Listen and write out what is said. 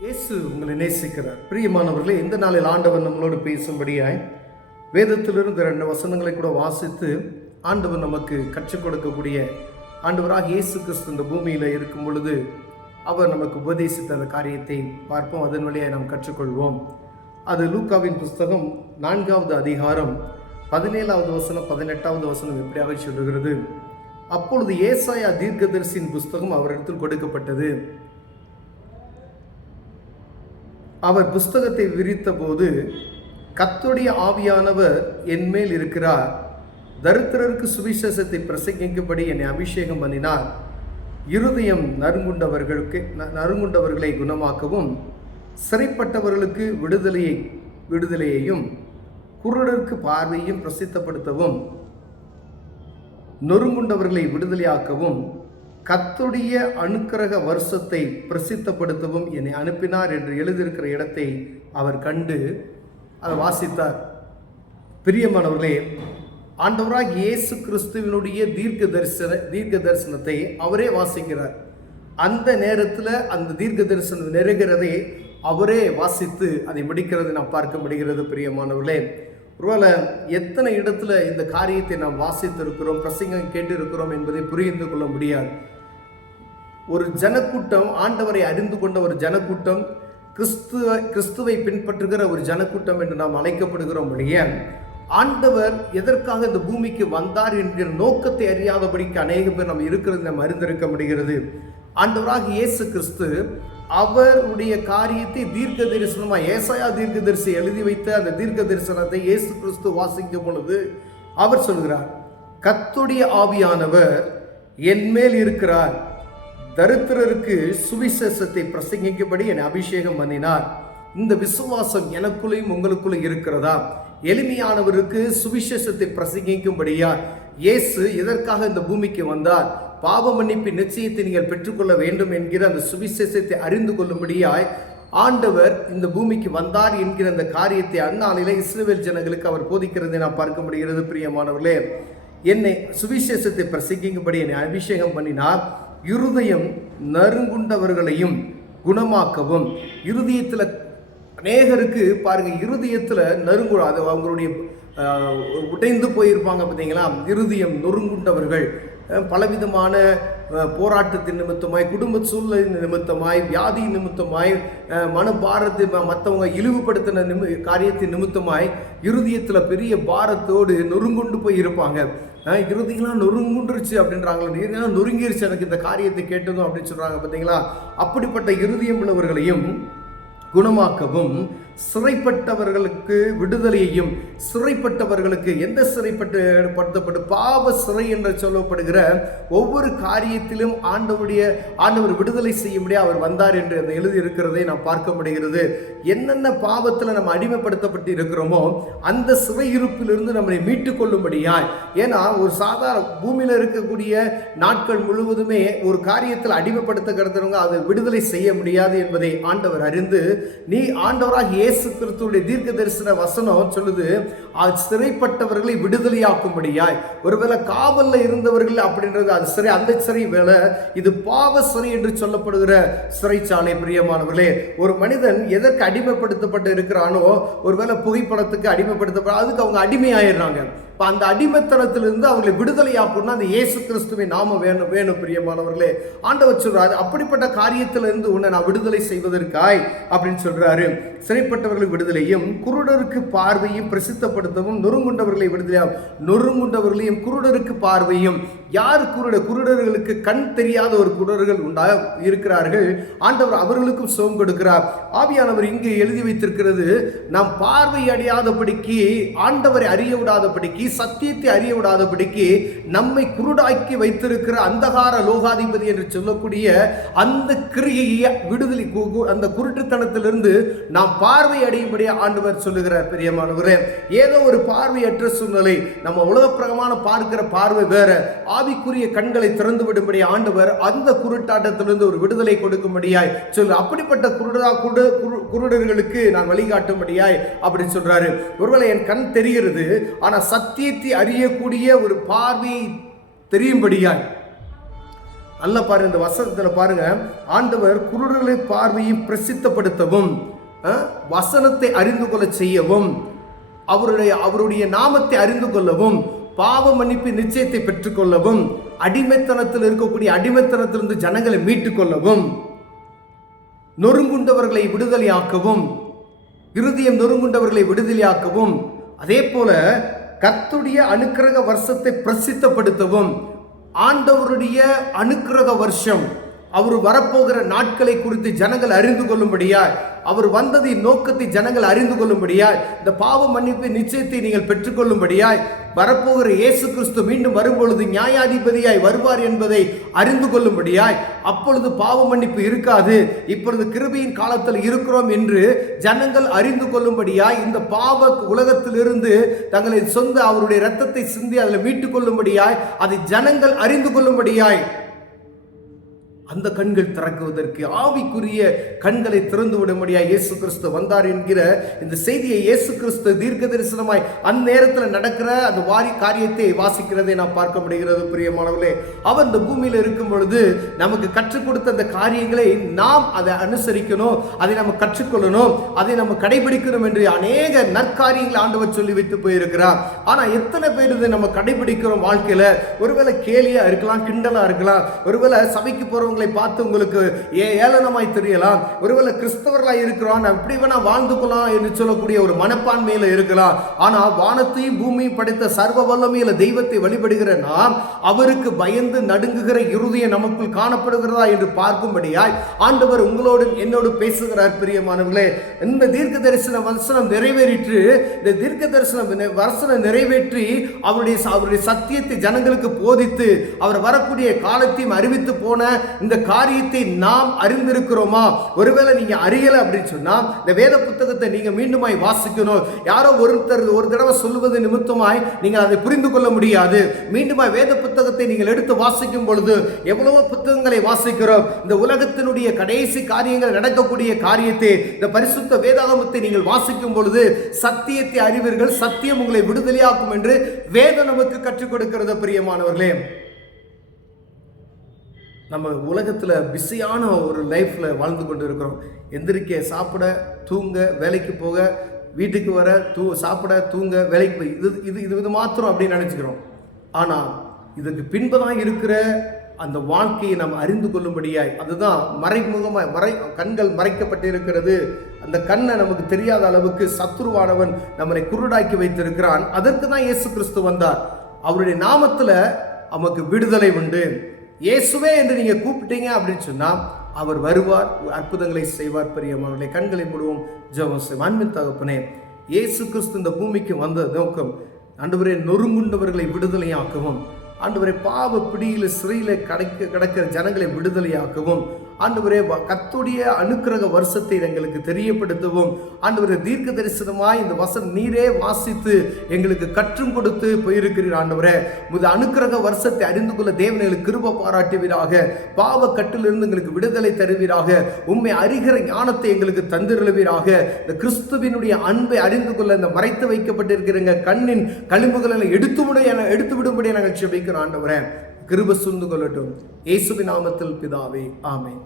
இயேசு உங்களை நேசிக்கிறார். பிரியமானவர்களே, இந்த நாளில் ஆண்டவர் நம்மளோடு பேசும்படியாய் வேதத்திலிருந்து 2 வசனங்களை கூட வாசித்து ஆண்டவர் நமக்கு கற்றுக் கொடுக்கக்கூடிய ஆண்டவராக இயேசு கிறிஸ்து இந்த பூமியில் இருக்கும் பொழுது அவர் நமக்கு உபதேசித்த அந்த காரியத்தை பார்ப்போம். அதன் வழியாக நாம் கற்றுக்கொள்வோம். அது லூக்காவின் புஸ்தகம் 4வது அதிகாரம் 17வது வசனம் 18வது வசனம் எப்படியாக சொல்லுகிறது. அப்பொழுது ஏசாயா தீர்க்கதரிசியின் புஸ்தகம் அவரிடத்தில் கொடுக்கப்பட்டது. அவர் புஸ்தகத்தை விரித்த போது, கர்த்தருடைய ஆவியானவர் என்மேல் இருக்கிறார், தரித்திரருக்கு சுவிசேஷத்தை பிரசங்கிக்கும்படி என்னை அபிஷேகம் பண்ணினார், இருதயம் நறுங்குண்டவர்களை குணமாக்கவும், சிறைப்பட்டவர்களுக்கு விடுதலையையும் குருடருக்கு பார்வையையும் பிரசித்தப்படுத்தவும், நொறுங்குண்டவர்களை விடுதலையாக்கவும், கர்த்தருடைய அனுக்கிரக வருஷத்தை பிரசித்தப்படுத்தவும் என்னை அனுப்பினார் என்று எழுதியிருக்கிற இடத்தை அவர் கண்டு அதை வாசித்தார். பிரியமானவர்களே, ஆண்டவராக இயேசு கிறிஸ்துவினுடைய தீர்க்க தரிசனத்தை அவரே வாசிக்கிறார். அந்த நேரத்தில் அந்த தீர்க்க தரிசனம் நிறைகிறதை அவரே வாசித்து அதை முடிக்கிறது நாம் பார்க்க முடிகிறது. பிரியமானவர்களே, ஒருவேளை எத்தனை இடத்துல இந்த காரியத்தை நாம் வாசித்திருக்கிறோம், பிரசங்கம் கேட்டிருக்கிறோம் என்பதை புரிந்து கொள்ள முடியாது. ஒரு ஜனக்கூட்டம், ஆண்டவரை அறிந்து கொண்ட ஒரு ஜனக்கூட்டம், கிறிஸ்துவை பின்பற்றுகிற ஒரு ஜனக்கூட்டம் என்று நாம் அழைக்கப்படுகிறோம். ஆண்டவர் எதற்காக இந்த பூமிக்கு வந்தார் என்கிற நோக்கத்தை அறியாதபடிக்கு அநேக பேர் நாம் இருக்கிறது நாம் அறிந்திருக்க முடிகிறது. ஆண்டவராக இயேசு கிறிஸ்து அவருடைய காரியத்தை தீர்க்க தரிசனமாக ஏசாயா தீர்க்க தரிசி எழுதி வைத்த அந்த தீர்க்க தரிசனத்தை இயேசு கிறிஸ்து வாசிக்கும் பொழுது அவர் சொல்கிறார், கர்த்தருடைய ஆவியானவர் என்மேல் இருக்கிறார், தரித்திரருக்கு சுவிசேஷத்தை பிரசங்கிக்கும்படி என்னை அபிஷேகம் பண்ணினார். இந்த விசுவாசம் எனக்குள்ளேயும் உங்களுக்குள்ளே இருக்கிறதா? எளிமையானவருக்கு சுவிசேஷத்தை பிரசங்கிக்கும்படியா இயேசு எதற்காக இந்த பூமிக்கு வந்தார்? பாவ மன்னிப்பின் நிச்சயத்தை நீங்கள் பெற்றுக்கொள்ள வேண்டும் என்கிற அந்த சுவிசேஷத்தை அறிந்து கொள்ளும்படியாய் ஆண்டவர் இந்த பூமிக்கு வந்தார் என்கிற அந்த காரியத்தை அந்நாளிலே இஸ்ரவேல் ஜனங்களுக்கு அவர் போதிக்கிறதை நாம் பார்க்க முடிகிறது. பிரியமானவர்களே, என்னை சுவிசேஷத்தை பிரசங்கிக்கும்படி என்னை அபிஷேகம் பண்ணினார், இருதயம் நறுங்குண்டவர்களையும் குணமாக்கவும். இருதயத்தில் அநேகருக்கு பாருங்க, இருதயத்தில் நறுங்குடாது, அவங்களுடைய உடைந்து போயிருப்பாங்க பார்த்தீங்களா. இருதயம் நொறுங்குண்டவர்கள் பலவிதமான போராட்டத்தின் நிமித்தமாய், குடும்ப சூழ்நிலை நிமித்தமாய், வியாதி நிமித்தமாய், மனபாரத்தை மற்றவங்க இழிவுபடுத்தின காரியத்தின் நிமித்தமாய் இருதயத்தில் பெரிய பாரத்தோடு நொறுங்குண்டு போய் இருப்பாங்க. இருதயம்லாம் நொறுங்குண்டுருச்சு அப்படின்றாங்களா, நொறுங்கிருச்சு எனக்கு இந்த காரியத்தை கேட்டதும் அப்படின்னு சொல்கிறாங்க பார்த்தீங்களா. அப்படிப்பட்ட இருதயம் உள்ளவர்களையும் குணமாக்கவும், சிறைப்பட்டவர்களுக்கு விடுதலையையும். சிறைப்பட்டவர்களுக்கு எந்த சிறைப்பட்டு பாவ சிறை என்று சொல்லப்படுகிற ஒவ்வொரு காரியத்திலும் ஆண்டவர் விடுதலை செய்யும்படியா அவர் வந்தார் என்று அந்த எழுதி இருக்கிறதை நாம் பார்க்க முடிகிறது. என்னென்ன பாவத்தில் நம்ம அடிமைப்படுத்தப்பட்டு இருக்கிறோமோ அந்த சிறையிருப்பிலிருந்து நம்மை மீட்டுக் கொள்ளும்படியாய். ஏன்னா ஒரு சாதாரண பூமியில் இருக்கக்கூடிய நாட்கள் முழுவதுமே ஒரு காரியத்தில் அடிமைப்படுத்த கிடந்தவங்க அதை விடுதலை செய்ய முடியாது என்பதை ஆண்டவர் அறிந்து, நீ ஆண்டவராக இயேசு கிறிஸ்துவுடைய தீர்க்க தரிசன வசனம் சொல்லுது, சிறைப்பட்டவர்களை விடுதலையாக்கும்படியாய். ஒருவேளை காவல்ல இருந்தவர்கள் அப்படின்றது அது சிறை, அந்த சிறை வேலை, இது பாவ சிறை என்று சொல்லப்படுகிற சிறைச்சாலை. பிரியமானவர்களே, ஒரு மனிதன் எதற்கு அடிமைப்படுத்தப்பட்டு இருக்கிறானோ, ஒருவேளை புகைப்படத்துக்கு அடிமைப்படுத்தப்பட அதுக்கு அவங்க அடிமையாயிடுறாங்க. இப்போ அந்த அடிமைத்தனத்திலிருந்து அவங்களை விடுதலையாக்கணும்னா அந்த இயேசு கிறிஸ்துவின் நாமம் வேணும். பிரியமானவர்களே, ஆண்டவர் சொல்றாரு, அப்படிப்பட்ட காரியத்திலிருந்து உன்னை நான் விடுதலை செய்வதற்காய் அப்படின்னு சொல்றாரு. சிறைப்பட்டவர்களுக்கு விடுதலையும், குருடருக்கு பார்வையும் பிரசித்தப்படுத்தவும், நொறுங்குண்டவர்களை நொறுங்குண்டவர்களையும் குருடருக்கு பார்வையும். யார் குருடர்களுக்கு கண் தெரியாத ஒரு குருடர்கள் இருக்கிறார்கள். ஆண்டவர் அவர்களுக்கும் சுகம் கொடுக்கிறார். ஆவியானவர் இங்கு எழுதி வைத்திருக்கிறது, நாம் பார்வை அடையாதபடிக்கு, ஆண்டவரை அறிய விடாதபடிக்கு, சத்தியத்தை அறிய விடாதபடிக்கு நம்மை குருடாக்கி வைத்திருக்கிற அந்தகார லோகாதிபதி என்று சொல்லக்கூடிய அந்த கிரியையை விடுதலை, அந்த குருட்டுத்தனத்திலிருந்து நாம் பார்வை அடையும்படி ஆண்டவர் சொல்லுகிறார். பிரியமானவரே, ஏதோ ஒரு பார்வையற்ற சூழ்நிலை, நம்ம உலகப்பிரகமான பார்க்கிற பார்வை வேற, ஆவிக்குரிய கண்களை திறந்து விடும்படி ஆண்டவர் அந்த குருட்டாட்டத்திலிருந்து ஒரு விடுதலை கொடுக்கும்படியாய் சொல்லு. அப்படிப்பட்ட குருடர்களுக்கு நான் வழிகாட்டும்படியாய் அப்படின்னு சொல்றாரு. ஒருவேளை என் கண் தெரிகிறது, ஆனா சத்தியத்தை அறியக்கூடிய ஒரு பார்வை தெரியும்படியாய் நல்ல பாருங்க, இந்த வசனத்துல பாருங்க, ஆண்டவர் குருடர்களை பார்வையை பிரசித்தப்படுத்தவும், வசனத்தை அறிந்து கொள்ள செய்யவும், அவருடைய நாமத்தை அறிந்து கொள்ளவும், பாவ மன்னிப்பு நிச்சயத்தை பெற்றுக்கொள்ளவும், அடிமைத்தனத்தில் இருக்கக்கூடிய அடிமைத்தனத்திலிருந்து ஜனங்களை மீட்டுக் கொள்ளவும், நொறுங்குண்டவர்களை விடுதலையாக்கவும், இருதயம் நொறுங்குண்டவர்களை விடுதலையாக்கவும், அதே போல கர்த்தருடைய அனுக்கிரக வருஷத்தை பிரசித்தப்படுத்தவும், ஆண்டவருடைய அனுக்கிரக வருஷம், அவர் வரப்போகிற நாட்களை குறித்து ஜனங்கள் அறிந்து கொள்ளும்படியாய், அவர் வந்ததின் நோக்கத்தை ஜனங்கள் அறிந்து கொள்ளும்படியாய், இந்த பாவ மன்னிப்பு நிச்சயத்தை நீங்கள் பெற்றுக்கொள்ளும்படியாய், வரப்போகிற இயேசு கிறிஸ்து மீண்டும் வரும்பொழுது நியாயாதிபதியாய் வருவார் என்பதை அறிந்து கொள்ளும்படியாய், அப்பொழுது பாவ மன்னிப்பு இருக்காது, இப்பொழுது கிருபையின் காலத்தில் இருக்கிறோம் என்று ஜனங்கள் அறிந்து கொள்ளும்படியாய், இந்த பாவ உலகத்திலிருந்து தங்களை சொந்த அவருடைய இரத்தத்தை சிந்தி அதில் மீட்டுக் கொள்ளும்படியாய், அதை ஜனங்கள் அறிந்து கொள்ளும்படியாய் அந்த கண்கள் திறக்குவதற்கு, ஆவிக்குரிய கண்களை திறந்து விடும்படியாய் இயேசு கிறிஸ்து வந்தார் என்கிற இந்த செய்தியை இயேசு கிறிஸ்து தீர்க்க தரிசனமாய் அந்நேரத்தில் நடக்கிற அந்த காரியத்தை வாசிக்கிறதை நாம் பார்க்க முடிகிறது. பிரியமானவர்களே, அவர் இந்த பூமியில் இருக்கும் பொழுது நமக்கு கற்றுக் கொடுத்த அந்த காரியங்களை நாம் அதை அனுசரிக்கணும், அதை நம்ம கற்றுக்கொள்ளணும், அதை நம்ம கடைபிடிக்கணும் என்று அநேக நற்காரியங்களை ஆண்டவர் சொல்லி வைத்து போயிருக்கிறார். ஆனால் எத்தனை பேர் இதை நம்ம கடைபிடிக்கிறோம் வாழ்க்கையில? ஒருவேளை கேலியா இருக்கலாம், கிண்டலா இருக்கலாம், ஒருவேளை சபைக்கு போறவங்க பார்த்து உங்களுக்கு ஏளனமாய் தெரியலாம், ஒருவேளை கிறிஸ்தவர்களாய் இருக்கிறோம், நான் இப்படி வேணா வாழ்ந்து கொள்ளலாம் என்று சொல்லக்கூடிய ஒரு மனப்பான்மையில இருக்கலாம். ஆனா வானத்தையும் பூமியும் படைத்த சர்வ வல்லமையில தெய்வத்தை வழிபடுகிற நாம் அவருக்கு பயந்து நடுங்குகிற இருதயம் நமக்குள் காணப்படுகிறதா என்று பார்க்கும்படியாய் ஆண்டவர் உங்களோடு என்னோடு பேசுகிறார். பிரியமானவர்களே, இந்த தீர்க்க தரிசன வசனம் நிறைவேறிற்று. இந்த தீர்க்க தரிசன வசனம் நிறைவேற்றி அவருடைய சத்தியத்தை ஜனங்களுக்கு போதித்து அவர் வரக்கூடிய காலத்தையும் அறிவித்து போன இந்த காரியத்தை நாம் அறிந்திருக்கிறோமா? ஒருவேளை நீங்க அறியல அப்படின்னு சொன்னா இந்த வேத புத்தகத்தை நீங்க மீண்டுமாய் வாசிக்கணும். யாரோ ஒரு தடவை சொல்லுவது நிமித்தமாய் நீங்கள் அதை புரிந்து கொள்ள முடியாது. மீண்டுமாய் வேத புத்தகத்தை நீங்கள் எடுத்து வாசிக்கும் பொழுது எவ்வளவோ புத்தகங்களை வாசிக்கிறோம். இந்த உலகத்தினுடைய கடைசி காரியங்கள் நடக்கக்கூடிய காரியத்தை, இந்த பரிசுத்த வேதாகமத்தை நீங்கள் வாசிக்கும் பொழுது சத்தியத்தை அறிவீர்கள், சத்தியம் உங்களை விடுதலையாக்கும் என்று வேதம் நமக்கு கற்றுக் கொடுக்கிறது. பிரியமானவர்களே, நம்ம உலகத்தில் பிஸியான ஒரு லைஃப்பில் வாழ்ந்து கொண்டு இருக்கிறோம். எந்திரிக்க, சாப்பிட, தூங்க, வேலைக்கு போக, வீட்டுக்கு வர, சாப்பிட, தூங்க, வேலைக்கு போய் இது மாத்திரம் அப்படின்னு நினச்சிக்கிறோம். ஆனால் இதுக்கு பின்புதான் இருக்கிற அந்த வாழ்க்கையை நாம் அறிந்து கொள்ளும்படியாய், அதுதான் மறைமுகமாய் கண்கள் மறைக்கப்பட்டிருக்கிறது. அந்த கண்ணை நமக்கு தெரியாத அளவுக்கு சத்துருவானவன் நம்மளை குருடாக்கி வைத்திருக்கிறான். அதற்கு தான் இயேசு கிறிஸ்து வந்தார். அவருடைய நாமத்தில் நமக்கு விடுதலை உண்டு. இயேசுவே என்று நீங்க கூப்பிட்டீங்க அப்படின்னு சொன்னா அவர் வருவார், அற்புதங்களை செய்வார். பிரியமானவர்களே, கண்களை மூடுவோம், ஜெபம் செய்வோம். அன்பின் தகப்பனே, இயேசு கிறிஸ்து இந்த பூமிக்கு வந்த நோக்கம் ஆண்டவரே நொறுங்குண்டவர்களை விடுதலையாக்கவும், ஆண்டவரே பாவ பிடியில் சிறையில் கிடக்கிற ஜனங்களை விடுதலையாக்கவும், ஆண்டவரே கர்த்தருடைய அனுக்கிரக வருஷத்தை எங்களுக்கு தெரியப்படுத்தவும், ஆண்டவரே தீர்க்க தரிசனமாய் இந்த வசனம் நீரே வாசித்து எங்களுக்கு கற்றும் கொடுத்து போயிருக்கிறீர். ஆண்டவரே முத அனுக்கிரக வருஷத்தை அறிந்து கொள்ள தேவனுக்கு கிருபை பாராட்டுவீராக, பாவ கட்டிலிருந்து எங்களுக்கு விடுதலை தருவீராக, உண்மை அறிகிற ஞானத்தை எங்களுக்கு தந்திருவீராக, இந்த கிறிஸ்துவினுடைய அன்பை அறிந்து கொள்ள இந்த மறைத்து வைக்கப்பட்டிருக்கிற கண்ணின் களிம்புகளை எடுத்து விடும்படி நாங்கள் செபிக்கிறோம். ஆண்டவரே கிருபை சூழ்ந்து கொள்ளட்டும். இயேசுவின் நாமத்தில் பிதாவே, ஆமென்.